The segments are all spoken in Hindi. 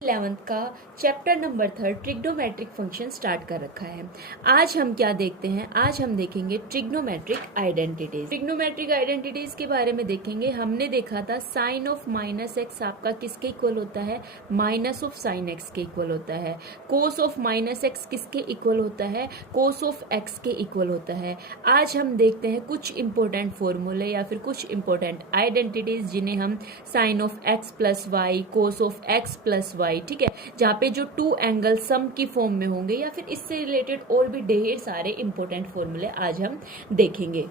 11th का chapter number 3 trigonometric function start कर रखा है। आज हम क्या देखते हैं, आज हम देखेंगे ट्रिग्नोमेट्रिक आइडेंटिटीज। ट्रिग्नोमेट्रिक आइडेंटिटीज के बारे में देखेंगे। हमने देखा था साइन ऑफ माइनस एक्स आपका किसके इक्वल होता है, माइनस ऑफ साइन एक्स के इक्वल होता है। कोस ऑफ माइनस एक्स किसके इक्वल होता है, कोस ऑफ एक्स के इक्वल होता है। आज हम देखते हैं कुछ इंपॉर्टेंट फॉर्मूले या फिर कुछ इंपॉर्टेंट आइडेंटिटीज जिन्हें हम sine of x plus Y, cos of x plus Y, ठीक है, जहाँ पे जो टू एंगल सम की फॉर्म में होंगे या फिर इससे रिलेटेड और भी ढेर सारे इंपॉर्टेंट फॉर्मूले आज हम देखेंगे।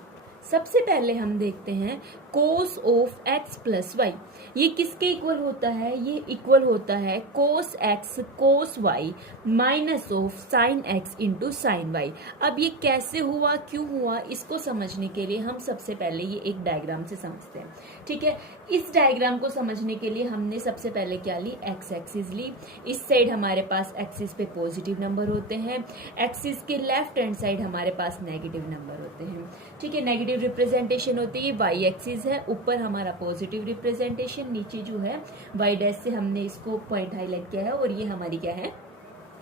सबसे पहले हम देखते हैं cos of x plus Y. ये किसके इक्वल होता है, ये इक्वल होता है cos x cos Y minus of sine x into sine Y. अब ये कैसे हुआ, क्यों हुआ, इसको समझने के लिए हम सबसे पहले ये एक डायग्राम से समझते हैं। ठीक है, इस डायग्राम को समझने के लिए हमने सबसे पहले क्या ली, एक्स एक्सिस ली। इस साइड हमारे पास एक्सिस पे पॉजिटिव नंबर होते हैं, एक्सिस के लेफ्ट हैंड साइड हमारे पास नेगेटिव नंबर होते हैं। ठीक है, नेगेटिव रिप्रेजेंटेशन होती है, वाई एक्सिस है, ऊपर हमारा पॉजिटिव रिप्रेजेंटेशन, नीचे जो है वाई डैश से हमने इसको पॉइंट हाईलाइट किया है और ये हमारी क्या है,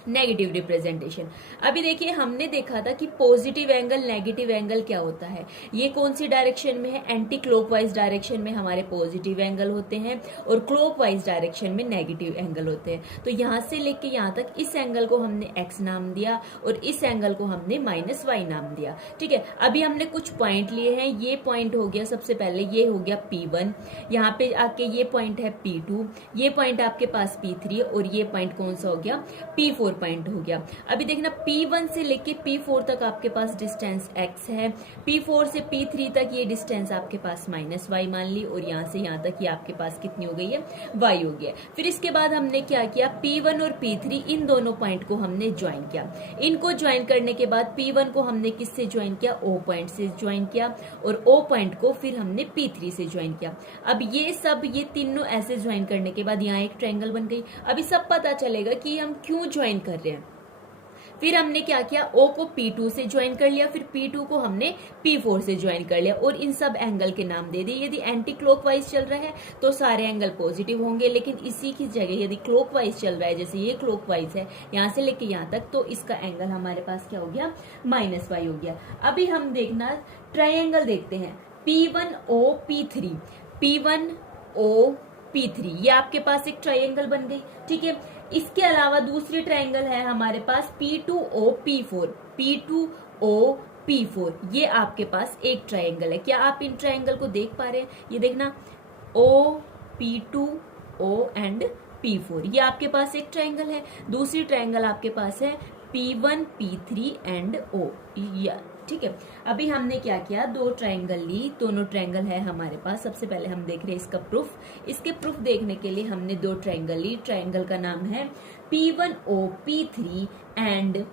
नेगेटिव रिप्रेजेंटेशन। अभी देखिए हमने देखा था कि पॉजिटिव एंगल नेगेटिव एंगल क्या होता है, ये कौन सी डायरेक्शन में है, एंटी क्लॉकवाइज डायरेक्शन में हमारे पॉजिटिव एंगल होते हैं और क्लॉकवाइज डायरेक्शन में नेगेटिव एंगल होते हैं। तो यहां से लेके यहां तक इस एंगल को हमने एक्स नाम दिया और इस एंगल को हमने माइनस वाई नाम दिया। ठीक है, अभी हमने कुछ पॉइंट लिए हैं। ये पॉइंट हो गया सबसे पहले, ये हो गया P1, यहाँ पे आके ये पॉइंट है P2, ये पॉइंट आपके पास P3 और ये पॉइंट कौन सा हो गया, P4 पॉइंट हो गया। अभी देखना P1 से लेके P4 तक आपके पास डिस्टेंस x है, P4 से P3 तक ये डिस्टेंस आपके पास माइनस वाई मान ली और यहाँ से यहाँ तक ये आपके पास कितनी हो गई है, y हो गया। फिर इसके बाद हमने क्या किया, P1 और P3 इन दोनों पॉइंट को हमने ज्वाइन किया। इनको ज्वाइन करने के बाद P1 को हमने किससे ज्वाइन किया, O पॉइंट से ज्वाइन किया और O पॉइंट को फिर हमने P3 से ज्वाइन किया। अब ये तीनों ऐसे ज्वाइन करने के बाद यहाँ एक ट्रायंगल बन गई। अभी सब पता चलेगा कि हम क्यों ज्वाइन कर रहे हैं। फिर हमने क्या किया, O को P2 से ज्वाइन कर लिया, फिर P2 को हमने P4 से ज्वाइन कर लिया और इन सब एंगल के नाम दे दिए। यदि एंटी क्लॉकवाइज चल रहा है तो सारे एंगल पॉजिटिव होंगे, लेकिन इसी की जगह यदि क्लॉकवाइज चल रहा है, जैसे ये क्लॉकवाइज है यहाँ से लेके यहाँ तक, तो इसका एंगल हमारे पास क्या हो गया, माइनस वाई हो गया। अभी हम देखना ट्रायंगल देखते हैं, P1O P3, P1O P3, ये आपके पास एक ट्रायंगल बन गई। ठीक है, इसके अलावा दूसरी ट्रायंगल है हमारे पास P2O P4, P2O P4, ये आपके पास एक ट्रायंगल है। क्या आप इन ट्रायंगल को देख पा रहे हैं, ये देखना O P2O एंड P4, ये आपके पास एक ट्रायंगल है। दूसरी ट्रायंगल आपके पास है P1 P3 एंड O, या ठीक है। अभी हमने क्या किया, दो ट्रायंगल ली, दोनों ट्रायंगल है हमारे पास। सबसे पहले हम देख रहे हैं इसका प्रूफ। इसके प्रूफ देखने के लिए हमने दो ट्रायंगल ली। ट्रायंगल का नाम है P1O P3 and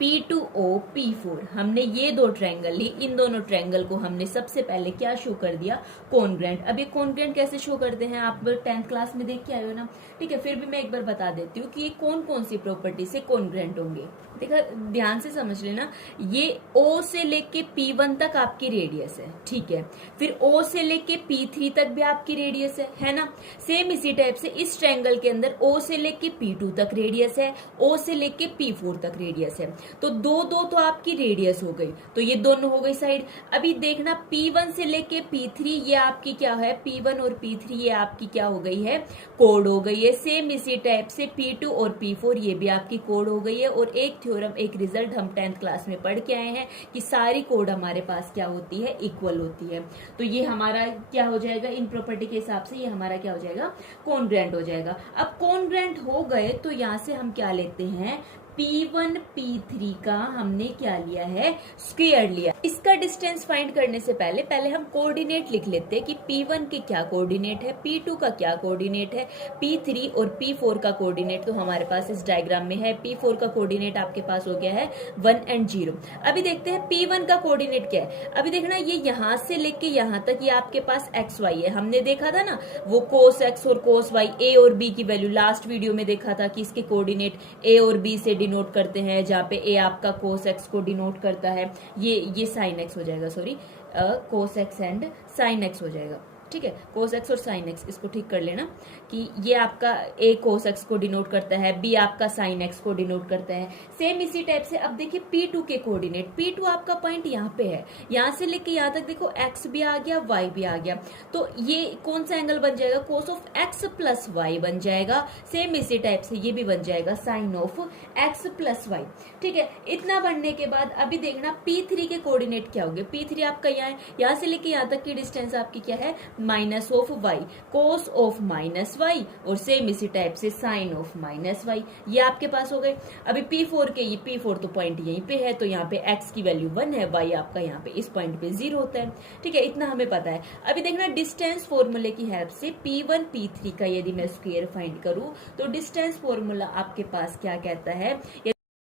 P2O P4। हमने ये दो ट्रायंगल ली, इन दोनों ट्रायंगल को हमने सबसे पहले क्या शो कर दिया, कॉन्ग्रुएंट। अब ये कॉन्ग्रुएंट कैसे शो करते हैं, आप 10th क्लास में देख के आए हो ना। ठीक है, फिर भी मैं एक बार बता देती हूँ कि ये कौन कौन सी प्रॉपर्टी से कॉन्ग्रुएंट होंगे। देखा, ध्यान से समझ लेना, ये O से लेके P1 तक आपकी रेडियस है। ठीक है, फिर O से लेके P3 तक भी आपकी रेडियस है ना। सेम इसी टाइप से इस ट्रायंगल के अंदर O से लेके P2 तक रेडियस है, O से लेके P4 तक रेडियस है। तो दो तो आपकी रेडियस हो गई, तो ये दोनों हो गई साइड। अभी देखना P1 से लेके P3, ये आपकी क्या है, P1 और P3 ये आपकी क्या हो गई है, कोड हो गई है। सेम इसी टाइप से P2 और P4 ये भी आपकी कोड हो गई है। और एक थ्योरम, एक रिजल्ट हम 10th क्लास में पढ़ के आए हैं कि सारी कोड हमारे पास क्या होती है, इक्वल होती है। तो ये हमारा क्या हो जाएगा, इन प्रॉपर्टी के हिसाब से ये हमारा क्या हो जाएगा, कॉन्ग्रुएंट हो जाएगा। अब कॉन्ग्रुएंट हो गए तो यहाँ से हम क्या लेते हैं, P1 P3 का हमने क्या लिया है, स्क्वायर लिया। इसका डिस्टेंस फाइंड करने से पहले हम कोऑर्डिनेट लिख लेते हैं कि P1 के क्या कोऑर्डिनेट है, P2 का क्या कोऑर्डिनेट है, P3 और P4 का कोऑर्डिनेट तो हमारे पास इस डायग्राम में है। P4 का कोऑर्डिनेट आपके पास हो गया है 1 एंड 0। अभी देखते हैं P1 का कोऑर्डिनेट क्या है। अभी देखना, ये यहाँ से लेके यहाँ तक ये आपके पास एक्स वाई है। हमने देखा था ना वो कोस एक्स और कोस वाई, ए और बी की वैल्यू लास्ट वीडियो में देखा था कि इसके कोऑर्डिनेट ए और बी से डिनोट करते हैं, जहाँ पे ए आपका कोस एक्स को डिनोट करता है, ये साइन एक्स हो जाएगा, sorry cos x and sine x हो जाएगा। ठीक है, कोस एक्स और साइन एक्स, इसको ठीक कर लेना कि ये आपका ए कोस एक्स को डिनोट करता है, बी आपका साइन एक्स को डिनोट करता है। सेम इसी टाइप से अब देखिए P2 के कोऑर्डिनेट, P2 आपका पॉइंट यहाँ पे है, यहाँ से लेके यहाँ तक देखो एक्स भी आ गया, वाई भी आ गया, तो ये कौन सा एंगल बन जाएगा, cos of x plus Y बन जाएगा। सेम इसी टाइप से ये भी बन जाएगा sine of x plus Y. ठीक है, इतना बनने के बाद अभी देखना P3 के कोऑर्डिनेट क्या होंगे। P3 आपका यहाँ है, यहाँ से लेके यहाँ तक की डिस्टेंस आपकी क्या है, minus of Y, cos of minus Y, और सेम इसी टाइप से साइन ऑफ माइनस वाई, ये आपके पास हो गए। अभी P4 के, ये P4 तो पॉइंट यहीं पे है, तो यहाँ पे x की वैल्यू 1 है, y आपका यहाँ पे इस पॉइंट पे 0 होता है। ठीक है, इतना हमें पता है। अभी देखना डिस्टेंस फॉर्मूले की हेल्प से P1 P3 का यदि मैं स्क्वायर फाइंड करूं तो डिस्टेंस फॉर्मूला आपके पास क्या कहता है,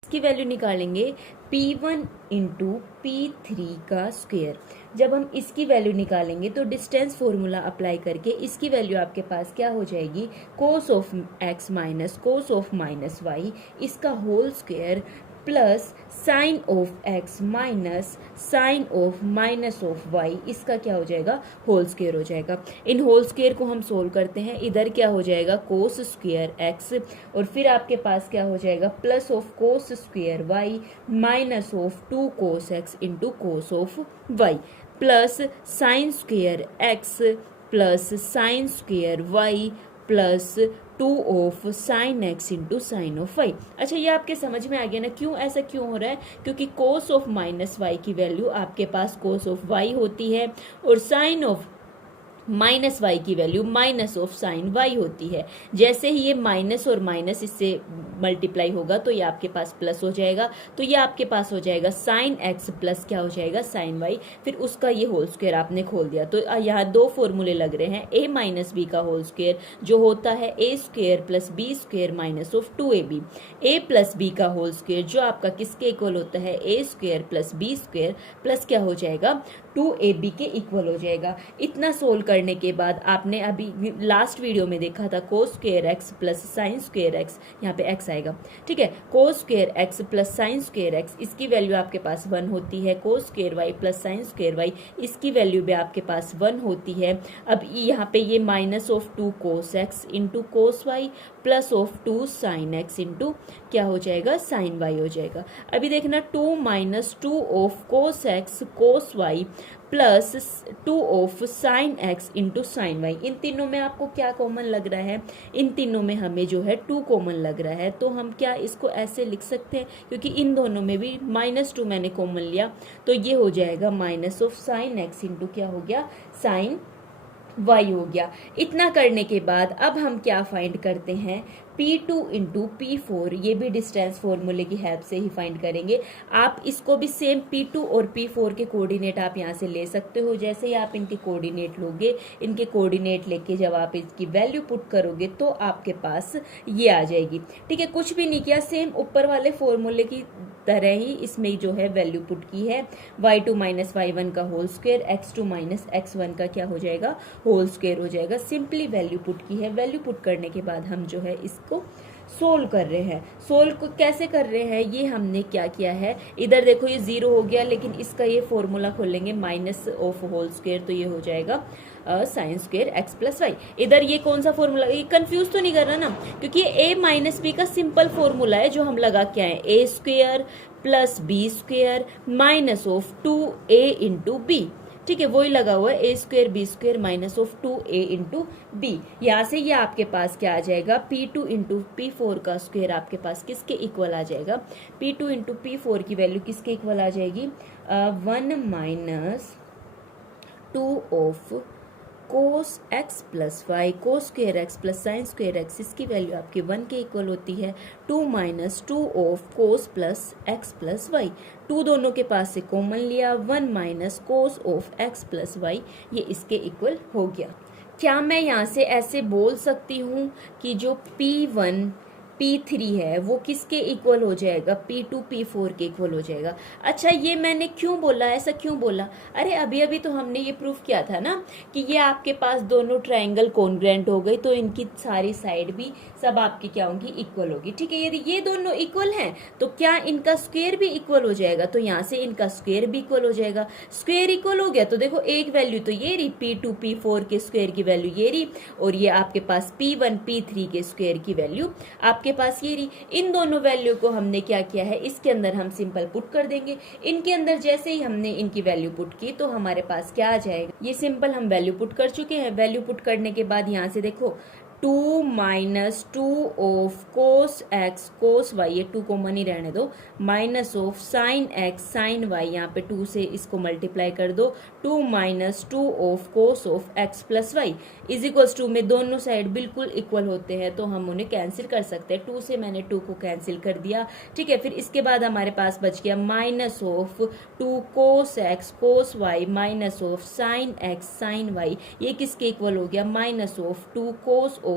इसकी वैल्यू निकालेंगे P1 इंटू P3 का स्क्वायर। जब हम इसकी वैल्यू निकालेंगे तो डिस्टेंस फॉर्मूला अप्लाई करके इसकी वैल्यू आपके पास क्या हो जाएगी, cos of x minus cos of minus y, इसका whole square plus sine of x minus sine of minus of y, इसका क्या हो जाएगा, होल स्क्वायर हो जाएगा। इन होल स्क्वायर को हम सोल्व करते हैं, इधर क्या हो जाएगा, कोस स्क्वायर एक्स, और फिर आपके पास क्या हो जाएगा, plus of cos square Y minus of 2 cos x into cos of Y, plus sine square X plus sine square Y plus 2 of sine x into sine of Y. अच्छा, ये आपके समझ में आ गया ना, क्यों ऐसा क्यों हो रहा है, क्योंकि कोस ऑफ माइनस वाई की वैल्यू आपके पास कोस ऑफ वाई होती है, और साइन ऑफ माइनस वाई की value minus of sine Y होती है। जैसे ही ये माइनस और माइनस इससे मल्टीप्लाई होगा तो ये आपके पास प्लस हो जाएगा, तो ये आपके पास हो जाएगा साइन एक्स प्लस क्या हो जाएगा, साइन वाई, फिर उसका ये होल स्क्वायर आपने खोल दिया। तो यहाँ दो फॉर्मूले लग रहे हैं, ए माइनस बी का होल स्क्वायर जो होता है A square plus B square minus of 2ab, A plus B का होल स्क्वायर जो आपका किसके इक्वल होता है, A square plus B square plus क्या हो जाएगा, 2ab के इक्वल हो जाएगा। इतना सोल्व करने के बाद आपने अभी लास्ट वीडियो में देखा था cos square X plus sine square X, यहाँ पे एक्स आएगा। ठीक है, cos square X plus sine square X, इसकी वैल्यू आपके पास 1 होती है। Cos square Y plus sine square Y, इसकी वैल्यू भी आपके पास 1 होती है। अब यहाँ पे ये minus of 2 cos x into cos Y plus of 2 sine x into क्या हो जाएगा, साइन वाई हो जाएगा। अभी देखना 2 minus 2 of cos x cos Y plus 2 of sine x into sine y, इन तीनों में आपको क्या कॉमन लग रहा है, इन तीनों में हमें जो है 2 कॉमन लग रहा है, तो हम क्या इसको ऐसे लिख सकते हैं, क्योंकि इन दोनों में भी -2 मैंने कॉमन लिया, तो ये हो जाएगा minus of sine x into क्या हो गया, साइन वाई हो गया। इतना करने के बाद अब हम क्या फाइंड करते हैं, P2 इंटू P4, ये भी डिस्टेंस फॉर्मूले की हेल्प से ही फाइंड करेंगे। आप इसको भी सेम P2 और P4 के कोऑर्डिनेट आप यहाँ से ले सकते हो। जैसे ही आप इनके कोऑर्डिनेट लोगे, इनके कोऑर्डिनेट लेके जब आप इसकी वैल्यू पुट करोगे तो आपके पास ये आ जाएगी। ठीक है, कुछ भी नहीं किया, सेम ऊपर वाले फॉर्मूले की तरह ही इसमें जो है वैल्यू पुट की है। y2 माइनस y1 का whole square, x2 minus x1 का क्या हो जाएगा, होल स्क्वायर हो जाएगा। सिंपली वैल्यू पुट की है। वैल्यू पुट करने के बाद हम जो है इसको सोल्व कर रहे हैं। सोल्व को कैसे कर रहे हैं, ये हमने क्या किया है, इधर देखो ये 0 हो गया, लेकिन इसका ये फॉर्मूला खोलेंगे माइनस ऑफ होल स्क्वायर, तो ये हो जाएगा sine square X plus Y. इधर ये कौन सा फॉर्मूला, ये कंफ्यूज तो नहीं कर रहा ना, क्योंकि ये ए माइनस बी का सिंपल फॉर्मूला है जो हम लगा के आए, A square plus B square minus of 2a into B. ठीक है, वही लगा हुआ है, A square B square minus of 2a into B. यहाँ से ये आपके पास क्या आ जाएगा, P2 इंटू P4 का स्क्वायर आपके पास किसके इक्वल आ जाएगा, P2 इंटू P4 की वैल्यू किसके इक्वल आ जाएगी, 1 minus 2 of cos X plus Y, cos square X plus sine square X, इसकी वैल्यू आपके 1 के इक्वल होती है। 2 minus 2 of cos plus X plus Y, 2 दोनों के पास से कॉमन लिया, 1 minus cos of x plus Y, ये इसके इक्वल हो गया। क्या मैं यहाँ से ऐसे बोल सकती हूँ कि जो P1 P3 है वो किसके इक्वल हो जाएगा, P2 P4 के इक्वल हो जाएगा। अच्छा ये मैंने क्यों बोला, ऐसा क्यों बोला, अरे अभी अभी तो हमने ये प्रूफ किया था ना कि ये आपके पास दोनों ट्राइंगल कॉन्ग्रुएंट हो गई तो इनकी सारी साइड भी सब आपकी क्या होंगी, इक्वल होगी। ठीक है, यदि ये दोनों इक्वल हैं तो क्या इनका स्क्वायर भी इक्वल हो जाएगा, तो यहाँ से इनका स्क्वायर भी इक्वल हो जाएगा। स्क्वायर इक्वल हो गया तो देखो एक वैल्यू तो ये रही, P2 P4 के स्क्वायर की वैल्यू ये रही, और ये आपके पास P1 P3 के स्क्वायर की वैल्यू आपके पास ये रही। इन दोनों वैल्यू को हमने क्या किया है, इसके अंदर हम सिंपल पुट कर देंगे। इनके अंदर जैसे ही हमने इनकी वैल्यू पुट की तो हमारे पास क्या आ जाएगा, ये सिंपल हम वैल्यू पुट कर चुके हैं। वैल्यू पुट करने के बाद यहाँ से देखो 2 minus 2 of cos x cos Y, ये 2 कॉमन ही रहने दो, minus of sine x sine Y, यहाँ पे 2 से इसको मल्टीप्लाई कर दो, 2 minus 2 of cos of x plus Y is equals to में दोनों साइड बिल्कुल इक्वल होते हैं तो हम उन्हें कैंसिल कर सकते हैं। 2 से मैंने 2 को कैंसिल कर दिया। ठीक है, फिर इसके बाद हमारे पास बच गया minus of 2 cos x cos Y minus of sine x sine Y, ये किसके इक्वल हो गया, minus of 2 cos of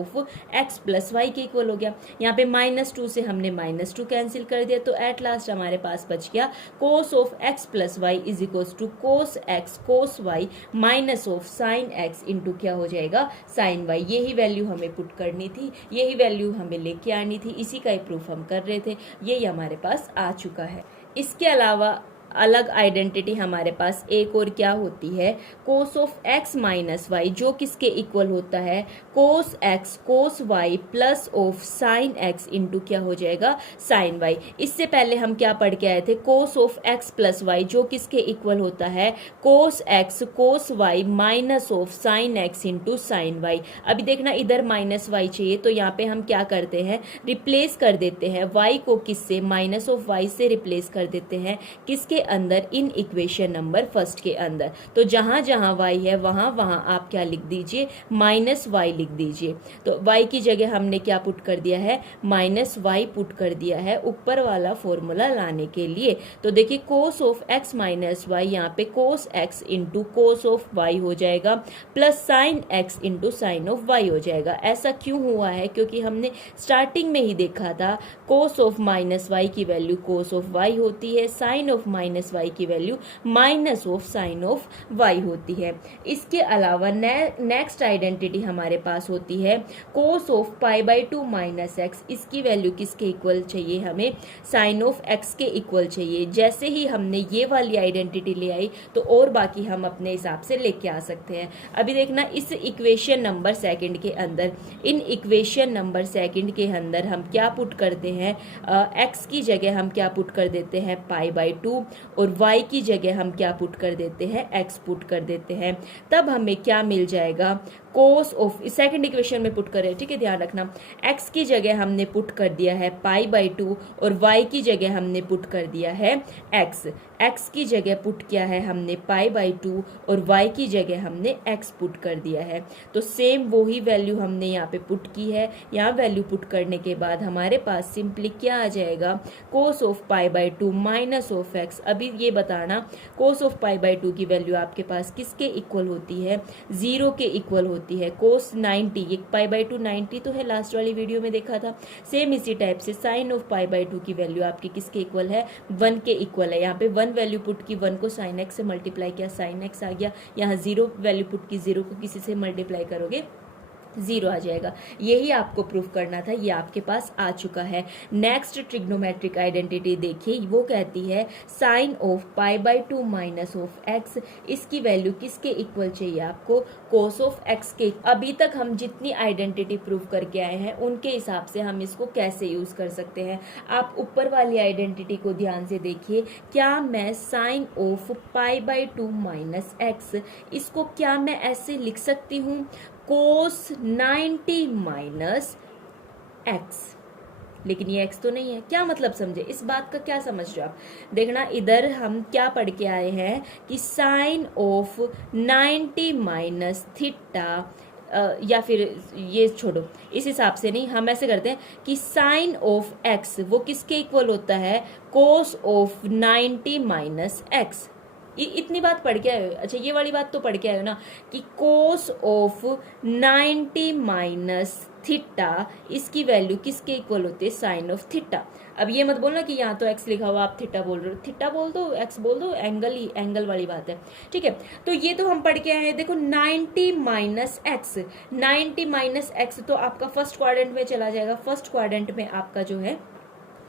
x plus Y के इक्वल हो गया। यहाँ पे -2 से हमने -2 कैंसिल कर दिया तो एट लास्ट हमारे पास बच गया cos of x plus Y is equals to cos x cos Y minus of sine x into क्या हो जाएगा, साइन वाई। यही वैल्यू हमें पुट करनी थी, यही वैल्यू हमें लेके आनी थी, इसी का ही प्रूफ हम कर रहे थे, यही हमारे पास आ चुका है। इसके अलावा अलग आइडेंटिटी हमारे पास एक और क्या होती है, cos of x minus Y, जो किसके इक्वल होता है, cos x cos Y plus of sine x into क्या हो जाएगा, साइन वाई। इससे पहले हम क्या पढ़ के आए थे, cos of x plus y जो किसके इक्वल होता है, cos x cos Y minus of sine x into sine y. अभी देखना इधर माइनस वाई चाहिए तो यहाँ पे हम क्या करते हैं, रिप्लेस कर देते हैं वाई को किससे, माइनस ऑफ वाई से रिप्लेस कर देते हैं किसके अंदर, इन इक्वेशन नंबर फर्स्ट के अंदर। तो जहां जहां y है वहां वहां आप क्या लिख दीजिए, माइनस वाई लिख दीजिए। तो y की जगह हमने क्या पुट कर दिया है, माइनस वाई पुट कर दिया है ऊपर वाला फॉर्मूला लाने के लिए। तो देखिए cos of x minus y, यहाँ पे cos x into cos of y हो जाएगा plus sine x into sine of y हो जाएगा। ऐसा क्यों हुआ है, क्योंकि हमने स्टार्टिंग में ही देखा था कोस ऑफ माइनस वाई की वैल्यू कोस ऑफ y होती है, साइन ऑफ माइनस वाई की value minus of sine of Y होती है। इसके अलावा नेक्स्ट आइडेंटिटी हमारे पास होती है cos of pi by 2 minus x, इसकी वैल्यू किसके इक्वल चाहिए, हमें साइन ऑफ एक्स के इक्वल चाहिए। जैसे ही हमने ये वाली आइडेंटिटी ले आई तो और बाकी हम अपने हिसाब से लेके आ सकते हैं। अभी देखना इस इक्वेशन नंबर सेकंड के अंदर, इन इक्वेशन नंबर सेकंड के अंदर हम क्या पुट करते हैं, एक्स की जगह हम क्या पुट कर देते हैं, पाई बाई 2, और y की जगह हम क्या पुट कर देते हैं, x पुट कर देते हैं। तब हमें क्या मिल जाएगा, कोस ऑफ, सेकंड इक्वेशन में पुट करें, ठीक है, ध्यान रखना, x की जगह हमने पुट कर दिया है पाई बाई 2 और y की जगह हमने पुट कर दिया है x की जगह पुट किया है हमने पाई बाई 2 और y की जगह हमने x पुट कर दिया है। तो सेम वही वैल्यू हमने यहाँ पे पुट की है। यहाँ वैल्यू पुट करने के बाद हमारे पास सिंपली क्या आ जाएगा, cos of pi by 2 minus of x। अभी ये बताना कोस ऑफ पाई बाई 2 की वैल्यू आपके पास किसके इक्वल होती है, 0 के इक्वल होती है। कोस 90, ये पाई बाई 2 90 तो है, लास्ट वाली वीडियो में देखा था। सेम इसी टाइप से साइन ऑफ पाई बाई 2 की वैल्यू आपकी किसके इक्वल है, 1 के इक्वल है। यहाँ पे 1 वैल्यू पुट की, 1 को साइन एक्स से मल्टीप्लाई किया, साइन एक्स आ गया। यहाँ 0 वैल्यू पुट की, 0 को किसी से मल्टीप्लाई करोगे 0 आ जाएगा। यही आपको प्रूफ करना था, ये आपके पास आ चुका है। नेक्स्ट ट्रिग्नोमेट्रिक आइडेंटिटी देखिए, वो कहती है sine of pi by 2 minus of x, इसकी वैल्यू किसके इक्वल चाहिए आपको, कोस ऑफ एक्स के। अभी तक हम जितनी आइडेंटिटी प्रूफ करके आए हैं उनके हिसाब से हम इसको कैसे यूज कर सकते हैं। आप ऊपर वाली आइडेंटिटी को ध्यान से देखिए, क्या मैं sine of pi by 2 minus x, इसको क्या मैं ऐसे लिख सकती हूँ, कोस 90 माइनस एक्स, लेकिन ये x तो नहीं है। क्या मतलब समझे, इस बात का क्या समझ रहे हो आप। देखना इधर हम क्या पढ़ के आए हैं कि साइन ऑफ 90 माइनस थीटा, या फिर ये छोड़ो, इस हिसाब से नहीं, हम ऐसे करते हैं कि साइन ऑफ x वो किसके इक्वल होता है, कोस ऑफ 90 माइनस एक्स। इतनी बात पढ़ के आए हो। अच्छा ये वाली बात तो पढ़ के आए हो ना कि कोस ऑफ 90 माइनस थीटा, इसकी वैल्यू किसके इक्वल होती है, साइन ऑफ थीटा। अब ये मत बोलना कि यहाँ तो एक्स लिखा हुआ आप थीटा बोल रहे हो, थीटा बोल दो, एक्स बोल दो, एंगल ही एंगल वाली बात है, ठीक है। तो ये तो हम पढ़ के आए हैं, देखो 90 माइनस एक्स, 90 माइनस एक्स तो आपका फर्स्ट क्वाड्रेंट में चला जाएगा, फर्स्ट क्वाड्रेंट में आपका जो है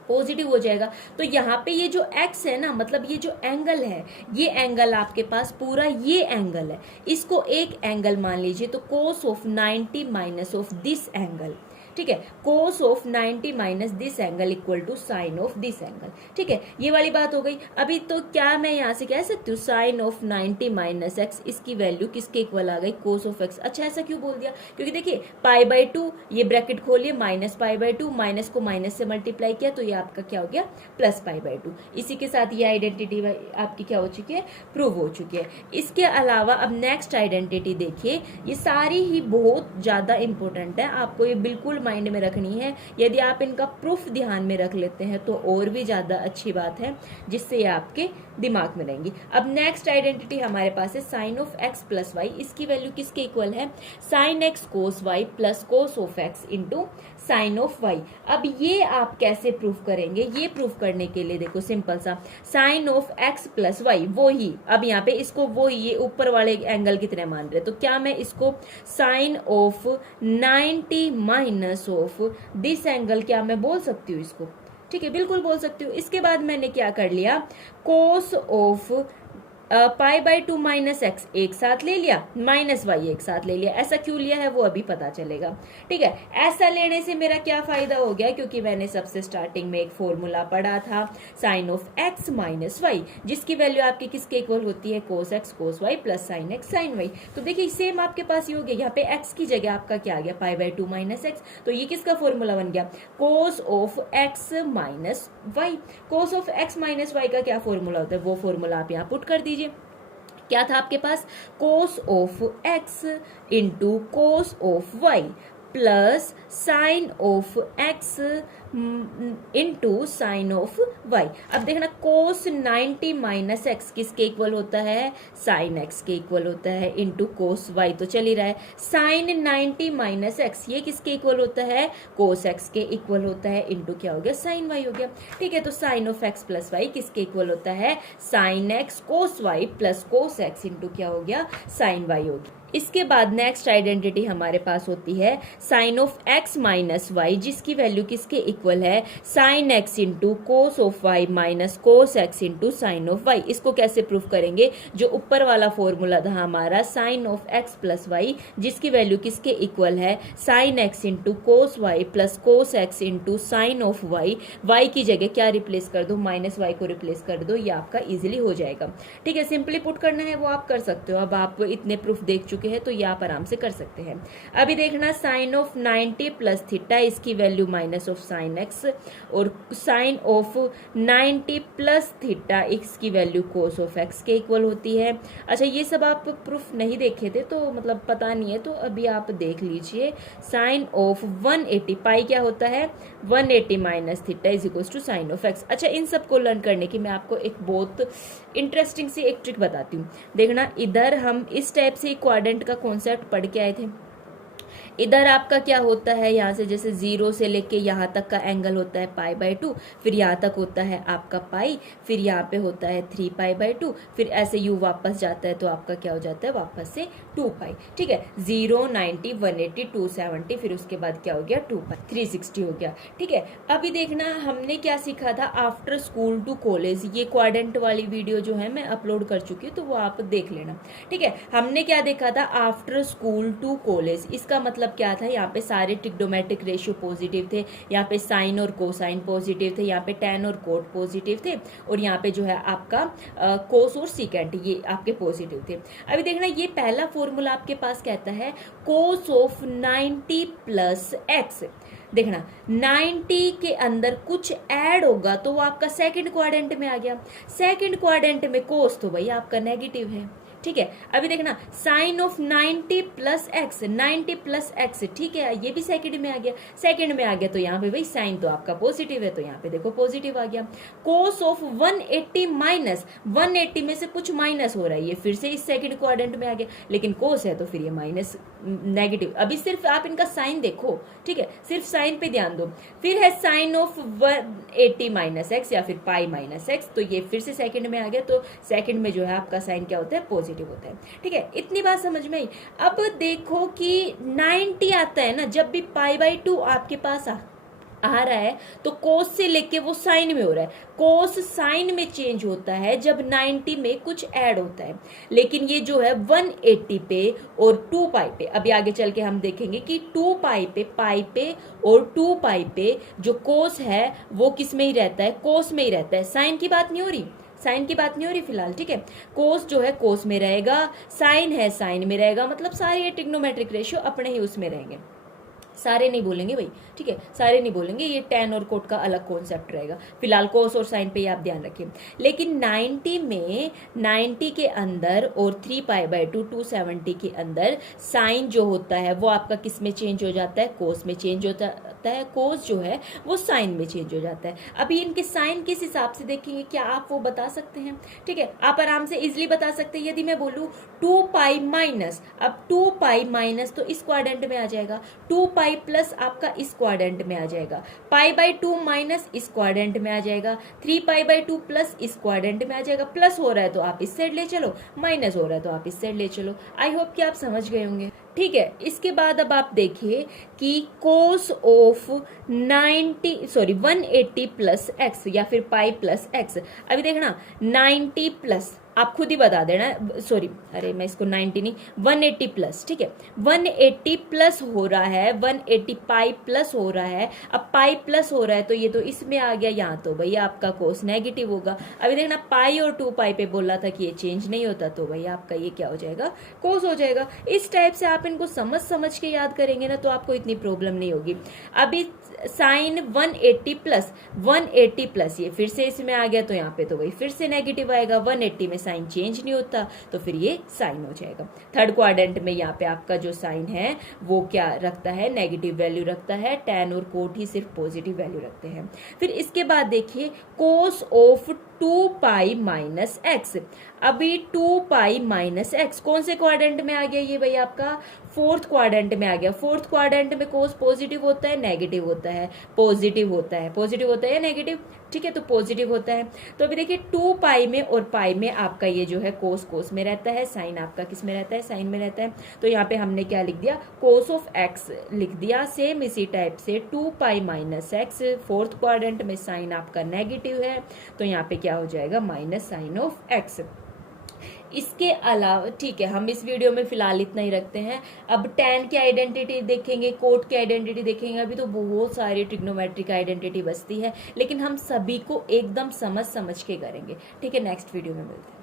पॉजिटिव हो जाएगा। तो यहाँ पे ये जो x है ना, मतलब ये जो एंगल है, ये एंगल आपके पास पूरा ये एंगल है, इसको एक एंगल मान लीजिए, तो cos of 90 minus of this angle, ठीक है, cos of 90 minus this angle equal to sine of this angle, ठीक है, ये वाली बात हो गई। अभी तो क्या मैं यहाँ से कह सकती हूँ साइन ऑफ 90 माइनस एक्स, इसकी वैल्यू किसके इक्वल आ गई, cos ऑफ एक्स। अच्छा ऐसा क्यों बोल दिया, क्योंकि देखिए π/2 ये ब्रैकेट खोलिए, माइनस π/2, माइनस को माइनस से मल्टीप्लाई किया तो ये आपका क्या हो गया, प्लस π/2। इसी के साथ ये आइडेंटिटी आपकी क्या हो चुकी है, प्रूव हो चुकी है। इसके अलावा अब नेक्स्ट आइडेंटिटी देखिए, ये सारी ही बहुत ज्यादा इंपॉर्टेंट है, आपको ये बिल्कुल माइंड में रखनी है। यदि आप इनका प्रूफ ध्यान में रख लेते हैं तो और भी ज्यादा अच्छी बात है, जिससे ये आपके दिमाग में रहेंगी। अब नेक्स्ट आइडेंटिटी हमारे पास है sine of x plus y, इसकी वैल्यू किसके इक्वल है, sine x cos Y plus cos of x into sine of y. अब ये आप कैसे प्रूफ करेंगे, ये प्रूफ करने के लिए देखो सिंपल सा, sine of x plus y वो ही, अब यहाँ पे इसको वो ही, ये ऊपर वाले एंगल कितने मान रहे, तो क्या मैं इसको sine of 90 minus of this angle क्या मैं बोल सकती हूँ इसको, ठीक है, बिल्कुल बोल सकती हूँ। इसके बाद मैंने क्या कर लिया, कोस ऑफ π/2 माइनस एक्स एक साथ ले लिया, माइनस वाई एक साथ ले लिया। ऐसा क्यों लिया है वो अभी पता चलेगा, ठीक है। ऐसा लेने से मेरा क्या फायदा हो गया, क्योंकि मैंने सबसे स्टार्टिंग में एक फॉर्मूला पढ़ा था sine of x minus y, जिसकी वैल्यू आपकी किसके इक्वल होती है, cos x cos Y plus sine x sine y. तो देखिए सेम आपके पास ये हो गया, यहाँ पे एक्स की जगह आपका क्या आ गया, π/2 माइनस एक्स, तो ये किसका फॉर्मूला बन गया, cos of x minus y. Cos of x minus y का क्या फॉर्मूला होता है, वो फॉर्मूला आप यहाँ पुट कर दीजिए। क्या था आपके पास, cos of x into cos of Y plus sine of x into sine of y. अब देखना कोस 90 माइनस एक्स किसके इक्वल होता है, साइन एक्स के इक्वल होता है, इंटू कोस वाई तो चल ही रहा है, साइन 90 माइनस एक्स ये किसके इक्वल होता है, कोस एक्स के इक्वल होता है, इंटू क्या हो गया, साइन वाई हो गया, ठीक है। तो sine of x plus y किसके इक्वल होता है, sine x cos Y plus cos x into क्या हो गया, साइन वाई हो गया। इसके बाद नेक्स्ट आइडेंटिटी हमारे पास होती है sine of x minus y, जिसकी वैल्यू किसके इक्वल है, sine x into cos of y minus cos x into sine of y. इसको कैसे प्रूफ करेंगे, जो ऊपर वाला फॉर्मूला था हमारा sine of x plus y, जिसकी वैल्यू किसके इक्वल है, sine x into cos Y plus cos x into sine of y. Y की जगह क्या रिप्लेस कर दो, माइनस वाई को रिप्लेस कर दो, ये आपका इजिली हो जाएगा, ठीक है। सिंपली पुट करना है वो आप कर सकते हो, अब आप इतने प्रूफ देख चुके हैं तो ये आप आराम से कर सकते हैं। अभी देखना साइन ऑफ 90 प्लस थीटा, इसकी value minus of sine x, और साइन ऑफ 90 प्लस थीटा इसकी वैल्यू कोस ऑफ एक्स के इक्वल होती है। अच्छा ये सब आप प्रूफ नहीं देखे थे तो मतलब पता नहीं है, तो अभी आप देख लीजिए, साइन ऑफ 180 पाई क्या होता है, 180 minus theta is equal to sine of x. अच्छा इन सबको लर्न करने की मैं आपको एक बहुत इंटरेस्टिंग सी एक ट्रिक बताती हूँ। देखना इधर हम इस टाइप से क्वाड्रेंट का कॉन्सेप्ट पढ़ के आए थे, इधर आपका क्या होता है, यहाँ से जैसे 0 से लेके यहाँ तक का एंगल होता है π/2, फिर यहाँ तक होता है आपका पाई, फिर यहाँ पे होता है 3π/2, फिर ऐसे u वापस जाता है तो आपका क्या हो जाता है वापस से 2π, ठीक है। 0 90 180 270, फिर उसके बाद क्या हो गया 2π 360 हो गया, ठीक है। अभी देखना हमने क्या सीखा था, आफ्टर स्कूल टू कॉलेज, ये क्वाड्रेंट वाली वीडियो जो है मैं अपलोड कर चुकी हूँ तो वो आप देख लेना, ठीक है। हमने क्या देखा था, आफ्टर स्कूल टू कॉलेज, इसका मतलब क्या था, यहाँ पे सारे ट्रिग्नोमेट्रिक रेशियो पॉजिटिव थे, यहाँ पे साइन और कोसाइन पॉजिटिव थे, यहाँ पे tan और कोट पॉजिटिव थे, और यहाँ पे जो है आपका कोस और सीकेंट ये आपके पॉजिटिव थे। अभी देखना ये पहला फॉर्मूला आपके पास कहता है कोस ऑफ 90 प्लस एक्स। देखना 90 के अंदर कुछ ऐड होगा तो वो आपका सेकंड क्वाड्रेंट में आ गया, सेकंड क्वाड्रेंट में कोस तो भाई आपका नेगेटिव है, ठीक है। अभी देखना sine of 90 plus x, 90 plus x, ठीक है, ये भी सेकंड में आ गया, सेकंड में आ गया तो यहाँ पे भाई साइन तो आपका पॉजिटिव है, तो यहाँ पे देखो पॉजिटिव आ गया। कोस ऑफ 180 माइनस, 180 में से कुछ माइनस हो रहा है, ये फिर से इस सेकंड क्वाड्रेंट में आ गया, लेकिन कोस है तो फिर ये माइनस नेगेटिव। अभी सिर्फ आप इनका साइन देखो, ठीक है, सिर्फ साइन पे ध्यान दो। फिर है साइन ऑफ 180 माइनस एक्स या फिर पाई माइनस एक्स, तो ये फिर से सेकंड में आ गया, तो सेकंड में जो है आपका साइन क्या होता है, पॉजिटिव होता है, ठीक है। इतनी बात समझ में आई। अब देखो कि 90 आता है ना, जब भी पाई बाई 2 आपके पास आ रहा है तो कोस से लेके वो साइन में हो रहा है, कोस साइन में चेंज होता है जब 90 में कुछ ऐड होता है, लेकिन ये जो है 180 पे और 2 पाई पे, अभी आगे चल के हम देखेंगे कि 2 पाई पे और 2 पाई पे जो कोस है वो किस में ही रहता है, कोस में ही रहता है, साइन की बात नहीं हो रही, साइन की बात नहीं हो रही फिलहाल, ठीक है। कोस जो है कोस में रहेगा, साइन है साइन में रहेगा, मतलब सारे ये ट्रिग्नोमेट्रिक रेशियो अपने ही उसमें रहेंगे, सारे नहीं बोलेंगे भाई, ठीक है, सारे नहीं बोलेंगे, ये टेन और कोट का अलग कॉन्सेप्ट रहेगा, फिलहाल कोस और साइन पे आप ध्यान रखिए। लेकिन 90 में 90 के अंदर और 3 पाई बाई 2 270 के अंदर साइन जो होता है वो आपका किस में चेंज हो जाता है, कोस में चेंज हो जाता है, कोस जो है वो साइन में चेंज हो जाता है। अभी इनके साइन किस हिसाब से देखेंगे, क्या आप वो बता सकते हैं, ठीक है, आप आराम से इजिली बता सकते हैं। यदि मैं बोलूं 2 पाई माइनस, अब 2 पाई माइनस तो इस क्वाड्रेंट में आ जाएगा, 2 पाई प्लस आपका इस क्वाड्रेंट में आ जाएगा, पाई बाई 2 माइनस इस क्वाड्रेंट में आ जाएगा, 3 पाई बाई 2 प्लस इस क्वाड्रेंट में आ जाएगा। प्लस हो रहा है तो आप इस साइड ले चलो, माइनस हो रहा है तो आप इस साइड ले चलो। आई होप कि आप समझ गए होंगे, ठीक है। इसके बाद अब आप देखिए कि कोस ऑफ 180 प्लस एक्स या फिर पाई प्लस एक्स, अभी देखना 90 प्लस, आप खुद ही बता देना, सॉरी अरे मैं इसको 90 नहीं 180 प्लस, ठीक है, 180 प्लस हो रहा है, 180 पाई प्लस हो रहा है। अब पाई प्लस हो रहा है तो ये तो इसमें आ गया, यहाँ तो भैया आपका कोस नेगेटिव होगा। अभी देखना पाई और 2 पाई पे बोला था कि ये चेंज नहीं होता, तो भैया आपका ये क्या हो जाएगा, कोस हो जाएगा। इस टाइप से आप इनको समझ समझ के याद करेंगे ना तो आपको इतनी प्रॉब्लम नहीं होगी। अभी साइन 180 प्लस ये फिर से इसमें आ गया, तो यहाँ पे तो वही फिर से नेगेटिव आएगा, 180 में साइन चेंज नहीं होता तो फिर ये साइन हो जाएगा। थर्ड क्वाड्रेंट में यहाँ पे आपका जो साइन है वो क्या रखता है, नेगेटिव वैल्यू रखता है, टेन और कोट ही सिर्फ पॉजिटिव वैल्यू रखते हैं। फिर इसके बाद देखिए cos of 2 pi minus x, अभी 2 पाई माइनस एक्स कौन से क्वाड्रेंट में आ गया, ये भाई आपका फोर्थ क्वाड्रेंट में आ गया। फोर्थ क्वाड्रेंट में कोस पॉजिटिव होता है नेगेटिव होता है, पॉजिटिव होता है, पॉजिटिव होता है या नेगेटिव, ठीक है, तो पॉजिटिव होता है। तो अभी देखिए 2 पाई में और पाई में आपका ये जो है कोस कोस में रहता है, साइन आपका किस में रहता है, साइन में रहता है। तो यहाँ पे हमने क्या लिख दिया, कोस ऑफ एक्स लिख दिया। सेम इसी टाइप से 2 pi minus x, fourth quadrant में साइन आपका नेगेटिव है तो यहाँ पे क्या हो जाएगा, माइनस साइन ऑफ एक्स। इसके अलावा ठीक है, हम इस वीडियो में फिलहाल इतना ही रखते हैं। अब tan की आइडेंटिटी देखेंगे, कोट की आइडेंटिटी देखेंगे, अभी तो बहुत सारी ट्रिग्नोमेट्रिक आइडेंटिटी बचती है, लेकिन हम सभी को एकदम समझ के करेंगे, ठीक है। नेक्स्ट वीडियो में मिलते हैं।